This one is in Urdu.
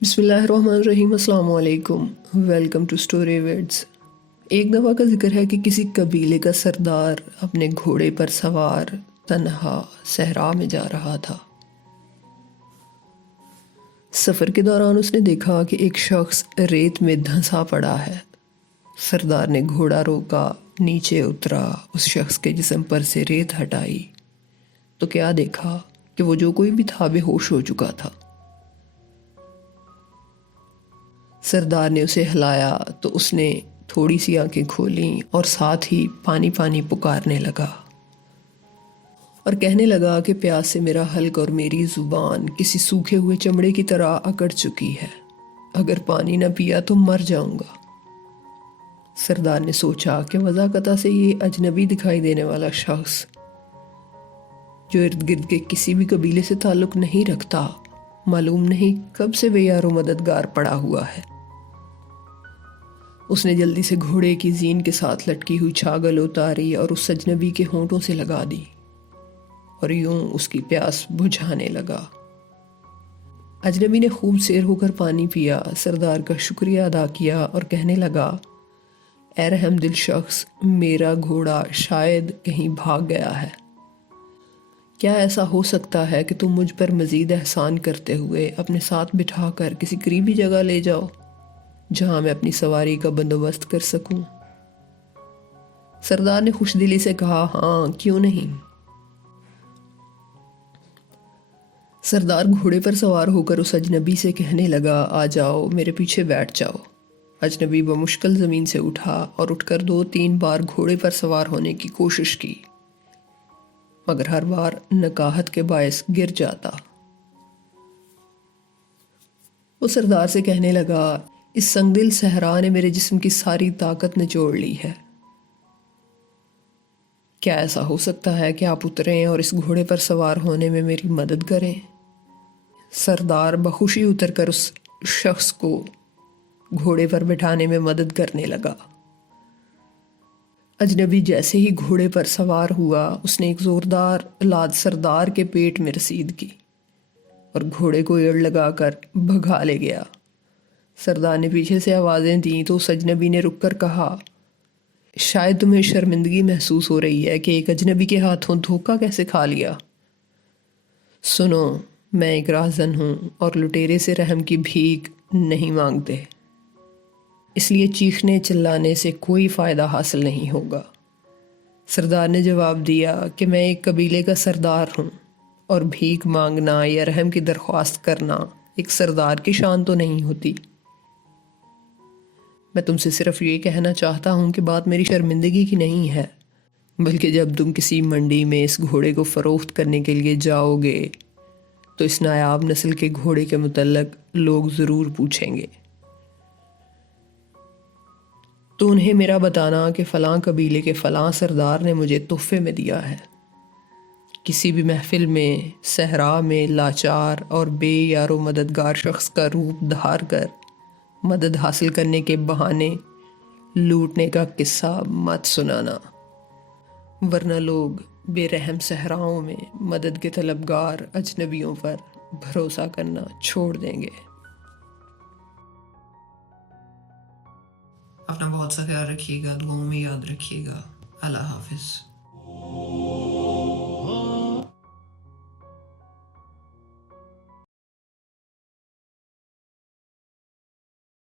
بسم اللہ الرحمن الرحیم۔ السلام علیکم، ویلکم ٹو اسٹوری ورڈز۔ ایک دفعہ کا ذکر ہے کہ کسی قبیلے کا سردار اپنے گھوڑے پر سوار تنہا صحرا میں جا رہا تھا۔ سفر کے دوران اس نے دیکھا کہ ایک شخص ریت میں دھنسا پڑا ہے۔ سردار نے گھوڑا روکا، نیچے اترا، اس شخص کے جسم پر سے ریت ہٹائی تو کیا دیکھا کہ وہ جو کوئی بھی تھا بے ہوش ہو چکا تھا۔ سردار نے اسے ہلایا تو اس نے تھوڑی سی آنکھیں کھولیں اور ساتھ ہی پانی پانی پکارنے لگا اور کہنے لگا کہ پیاس سے میرا حلق اور میری زبان کسی سوکھے ہوئے چمڑے کی طرح اکڑ چکی ہے، اگر پانی نہ پیا تو مر جاؤں گا۔ سردار نے سوچا کہ وضاحت سے یہ اجنبی دکھائی دینے والا شخص جو ارد گرد کے کسی بھی قبیلے سے تعلق نہیں رکھتا، معلوم نہیں کب سے بے یار و مددگار پڑا ہوا ہے۔ اس نے جلدی سے گھوڑے کی زین کے ساتھ لٹکی ہوئی چھاگل اتاری اور اس اجنبی کے ہونٹوں سے لگا دی اور یوں اس کی پیاس بجھانے لگا۔ اجنبی نے خوب سیر ہو کر پانی پیا، سردار کا شکریہ ادا کیا اور کہنے لگا، اے رحم دل شخص، میرا گھوڑا شاید کہیں بھاگ گیا ہے۔ کیا ایسا ہو سکتا ہے کہ تم مجھ پر مزید احسان کرتے ہوئے اپنے ساتھ بٹھا کر کسی قریبی جگہ لے جاؤ جہاں میں اپنی سواری کا بندوبست کر سکوں؟ سردار نے خوش دلی سے کہا، ہاں کیوں نہیں۔ سردار گھوڑے پر سوار ہو کر اس اجنبی سے کہنے لگا، آ جاؤ میرے پیچھے بیٹھ جاؤ۔ اجنبی بمشکل زمین سے اٹھا اور اٹھ کر 2-3 بار گھوڑے پر سوار ہونے کی کوشش کی، مگر ہر بار نکاہت کے باعث گر جاتا۔ وہ سردار سے کہنے لگا، اس سنگ دل صحرا نے میرے جسم کی ساری طاقت نچوڑ لی ہے۔ کیا ایسا ہو سکتا ہے کہ آپ اتریں اور اس گھوڑے پر سوار ہونے میں میری مدد کریں؟ سردار بخوشی اتر کر اس شخص کو گھوڑے پر بٹھانے میں مدد کرنے لگا۔ اجنبی جیسے ہی گھوڑے پر سوار ہوا، اس نے ایک زوردار لاد سردار کے پیٹ میں رسید کی اور گھوڑے کو ایڑ لگا کر بھگا لے گیا۔ سردار نے پیچھے سے آوازیں دیں تو اس اجنبی نے رک کر کہا، شاید تمہیں شرمندگی محسوس ہو رہی ہے کہ ایک اجنبی کے ہاتھوں دھوکہ کیسے کھا لیا۔ سنو، میں ایک راہزن ہوں اور لٹیرے سے رحم کی بھیک نہیں مانگتے، اس لیے چیخنے چلانے سے کوئی فائدہ حاصل نہیں ہوگا۔ سردار نے جواب دیا کہ میں ایک قبیلے کا سردار ہوں اور بھیک مانگنا یا رحم کی درخواست کرنا ایک سردار کی شان تو نہیں ہوتی۔ میں تم سے صرف یہ کہنا چاہتا ہوں کہ بات میری شرمندگی کی نہیں ہے، بلکہ جب تم کسی منڈی میں اس گھوڑے کو فروخت کرنے کے لیے جاؤ گے تو اس نایاب نسل کے گھوڑے کے متعلق لوگ ضرور پوچھیں گے۔ تو انہیں میرا بتانا کہ فلاں قبیلے کے فلاں سردار نے مجھے تحفے میں دیا ہے۔ کسی بھی محفل میں صحرا میں لاچار اور بے یار و مددگار شخص کا روپ دھار کر مدد حاصل کرنے کے بہانے لوٹنے کا قصہ مت سنانا، ورنہ لوگ بے رحم صحراؤں میں مدد کے طلبگار اجنبیوں پر بھروسہ کرنا چھوڑ دیں گے۔ اپنا بہت سا خیال رکھیے گا، دعاؤں میں یاد رکھیے گا۔ اللہ حافظ۔